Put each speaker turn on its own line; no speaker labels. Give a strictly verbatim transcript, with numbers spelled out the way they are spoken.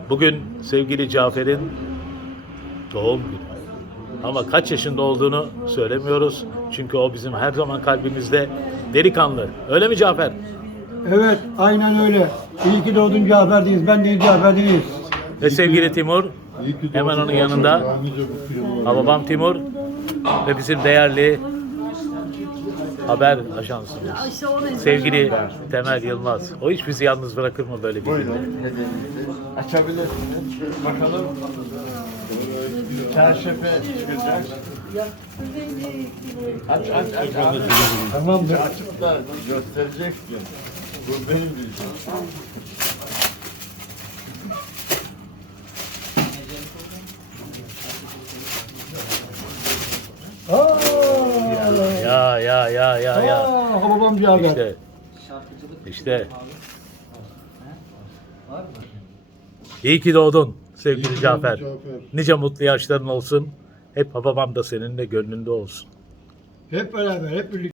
Bugün sevgili Cafer'in doğum günü. Ama kaç yaşında olduğunu söylemiyoruz. Çünkü o bizim her zaman kalbimizde delikanlı. Öyle mi Cafer?
Evet, aynen öyle. İyi ki doğdun Cafer'deyiz. Ben değil Cafer'deyiz.
Ve sevgili Timur,
İyi ki
hemen
doğdun
onun yanında
Cafer. Daha nice mutlu yıllar.
babam Timur ve bizim değerli haber ajansımız. Sevgili Temel Yılmaz. O hiç bizi yalnız bırakır mı böyle bir günde?
Açabilirsiniz. Bakalım. Çarşafı çıkacak. Aç aç aç. aç.
Tamamdır.
Açıp da göstereceksin. Bu benim bildiğim.
Aa,
Ya ya ya ya ya.
Aa, babam Cafer.
İşte. İşte. İyi ki doğdun sevgili
İyi ki doğdun
Cafer.
Cafer.
Nice mutlu yaşların olsun. Hep babam da seninle gönlünde olsun.
Hep beraber, hep birlikte.